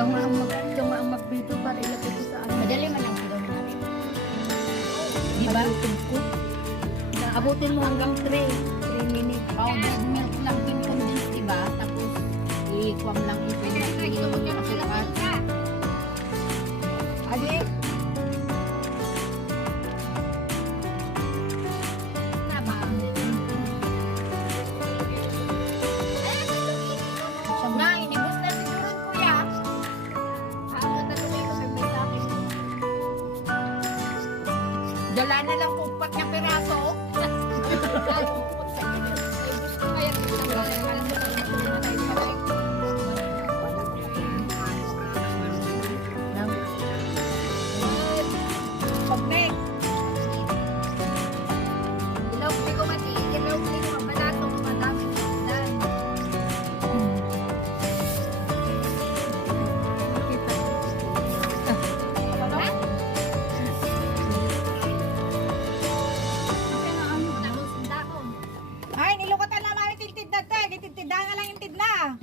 ikaw nga ang mag-video para ilagay ko sa ano. Madali man lang gawin natin. Di ba? Abutin mo hanggang 3 minutes. Powdered milk lang din condense, diba? Tapos, ikwam lang ito. Ali? Na, inibos na siguro kuya. Ano na tuloy ko sabi sa akin. Dala na lang kung 4 na piraso. Pagnek. Ilaw, hindi ko mati. Ilaw, hindi ko mabalato. Madami na dan. Ay, nilukatan na mami tiltid na te. Titid na lang yung tid na.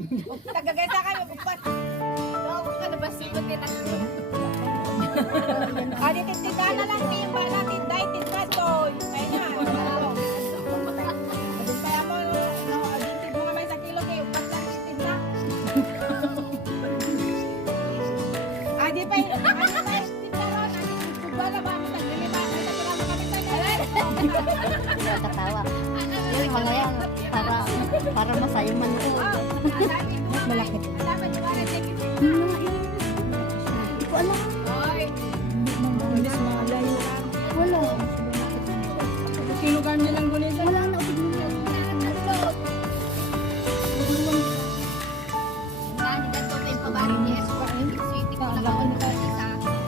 Tagagay sa kayo. Upat. Ay, titid na lang yung bala. Tinday, tinday, toy. Kaya na. Kaya mo, titid mo naman sa kilo kayo. Upat lang yung tid na. Ay, di pa yung tid na ron. Bala ba? Naglilima. Ay, nagkala mo kami sa Katawa. Yung mga yan, para masaya man ko. Mas malaki. Hindi ko alam. Bilis malayo. Wala. Kilugan niya lang gulit. Wala na.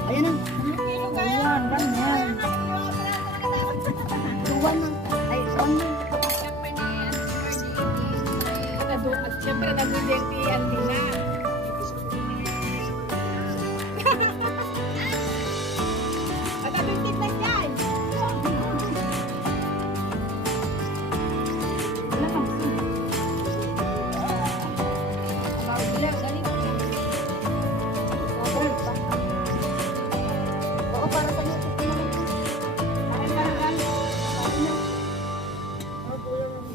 Ayan na. kilo kaya. Ganyan. Tuwan na. Ay, tuwan na. At syempre, nag-dirty yan din na. At abintig na dyan. Oo, para sa YouTube naman ko.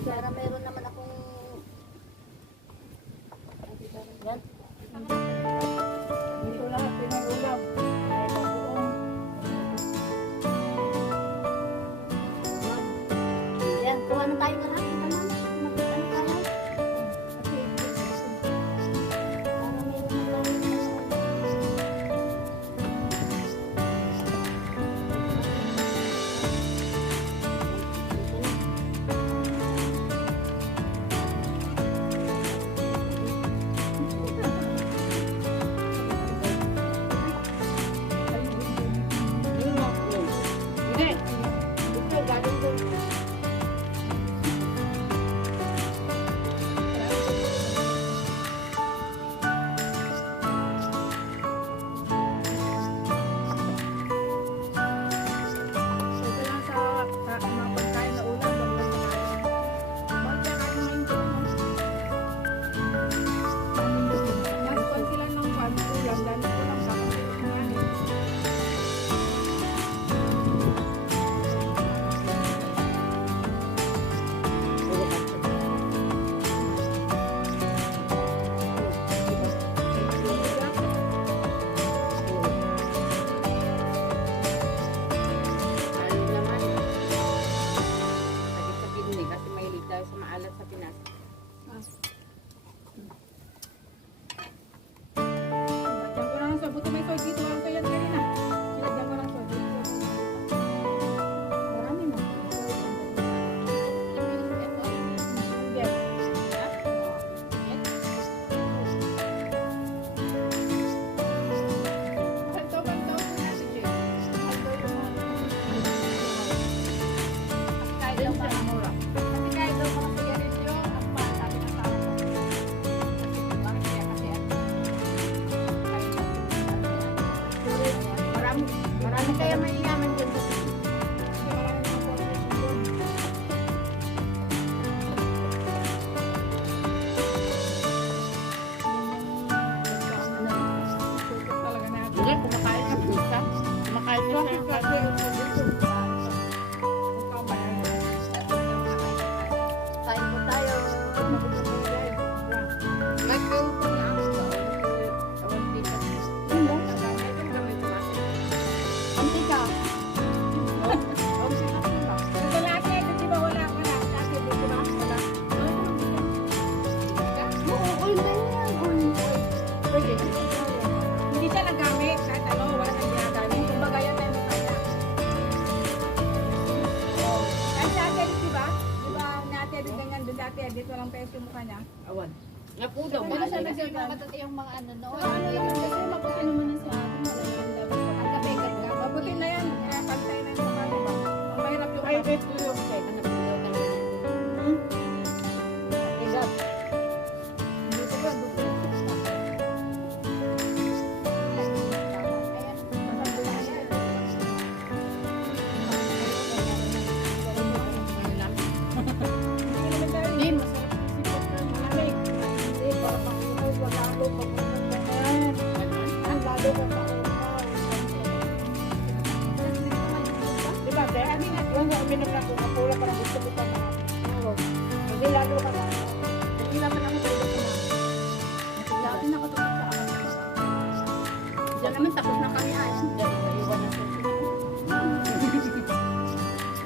Para meron naman akong... Yan. Dito lahat pinag-ulam. Yan, kuha na tayo ng aking naman. Makita na tayo. Para meron na tayo. Napudaw. Wala siya nagsimama dati yung mga ano no. So, ano naman kasi mabuti naman na sa atin. Malaking dapat pa. Ang kabegan ka. Mabuti na yan. Kaya pantay na yung mukha, diba? Ang mahirap yung Ay, kapit. ito yung kay napudaw ka na. Igat. Dito ba? Dito. Hindi, masarap yung sipot na malamig. Hindi, para pakinig. Wala ako papunta na yan. Ang lalo ka pakinig. Diba, kaya amin na doon, amin na kung kapula parang gusto ko pa na. Hindi lalo ka na. Hindi naman ako pwede ko na. Dati nakatutok sa akin. Diyan naman tapos na kami ay. Dahil maiwan na sa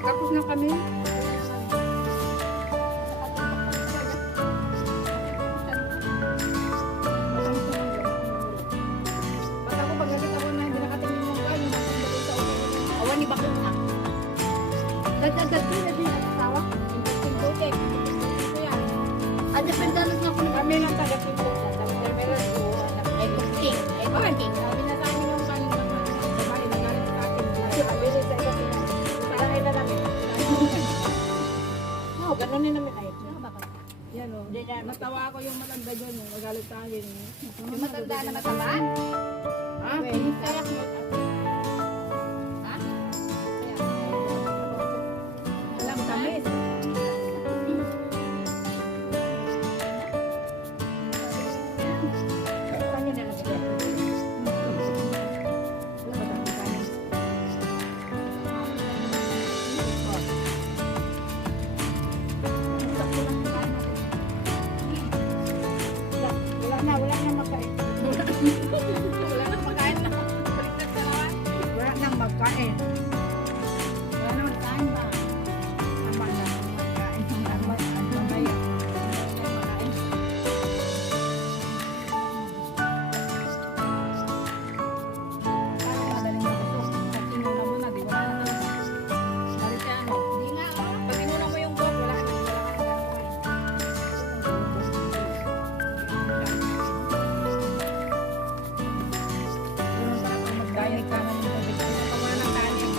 Tapos na kami. Basta ako pagdating ako na hindi nakatingin yung kayo, nakatingin sa ulo. awan ni bakit na. Dagdag ko na din ang asawa. Interesting butik. Interesting ko yan. Ah, dependalos nga kung Kami lang taga-ting butik. Sabi meron ko, anak. ay cooking. Ay Okay, cooking. sabi na sa amin yung kanin ng mga babae na galing sa akin. Kasi mabilis sa iba sila. Kaya na namin. No, ganun din namin ay. Yan o. Natawa ako yung matanda dyan. Magalit sa akin. Yung matanda na matamaan. Ha? Kaya ko. Ha? Alam kami. Kanya na lang siya. Wala ba tayong kanin? Wala na makain. Wala na makain na. Baliktad ka naman. Wala nang magkain. Wala naman kain ba? Tama na magkain. Tama na mamaya. Makain. Parang madaling mabusog. Pag inuna mo na, di wala na talaga. Balik ka ano? Hindi nga oh. Pag inuna mo yung buhok, wala ka na magdayag ka na yung tubig. Wala ng kanin.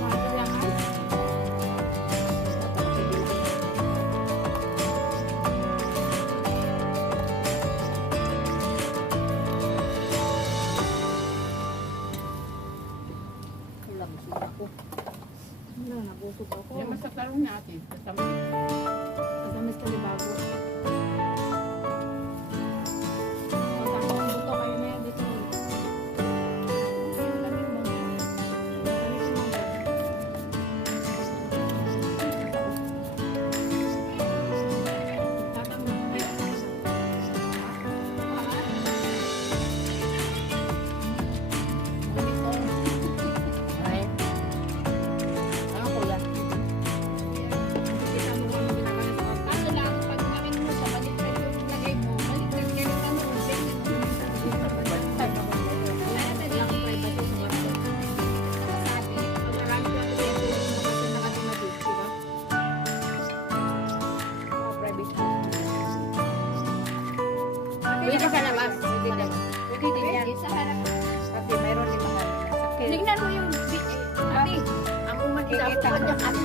Masayangan. Wala mo sila ko. Wala, nabusog ako. Yan mas sa tarong natin. Kasama. Kasamis ka bago. Kasama ang buto kayo na yan dito. Ayun lang yung mga. Kasamis yung mga. Tatang na. Ay, Ay. Ah, kuya. kita mo ano ginagawa sa mga. Ano lang, pag namin mo sa baliktad yung lagay mo, baliktad kayo ng ano, baliktad mo. Ay, pwede lang privacy sa kwarto. Nakasabi. Marami ka kasi yung tulong mo kasi nakatingin dito, di ba? Private house. Pwede sa labas. Pwede din. Pwede din yan. Sa harap. Kasi mayroon din mga sakit. Tingnan mo yung ate. Ang uman Kikita sa ko. kanya kasi.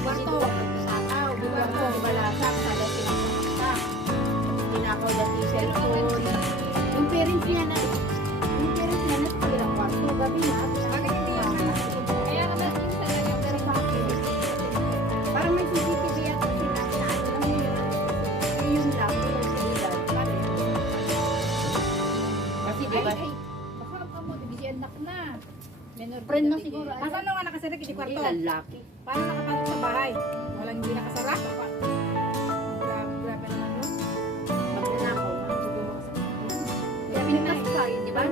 Kwarto. Sakaw, kwarto, balasak, sada sinasamaksak. Tinakaw dati cellphone. Yung parents niya na sa kabilang kwarto. Gabi na. Bakit hindi yan? Kaya naman yung sa kanya pero bakit? Parang may CCTV at sila na ano lang yun. Yun lang. Yung seguridad. Kasi Ay, diba? ay. Baka ang mo, bigyan anak na. Menor Friend mo dati siguro, eh. ay. Asan nga nakasara kiti kwarto? Lalaki. Paano nakapasok sa bahay? Walang hindi nakasara? Grabe naman yun. Pag nanakaw, siguro. Kaya mintas pa, di ba?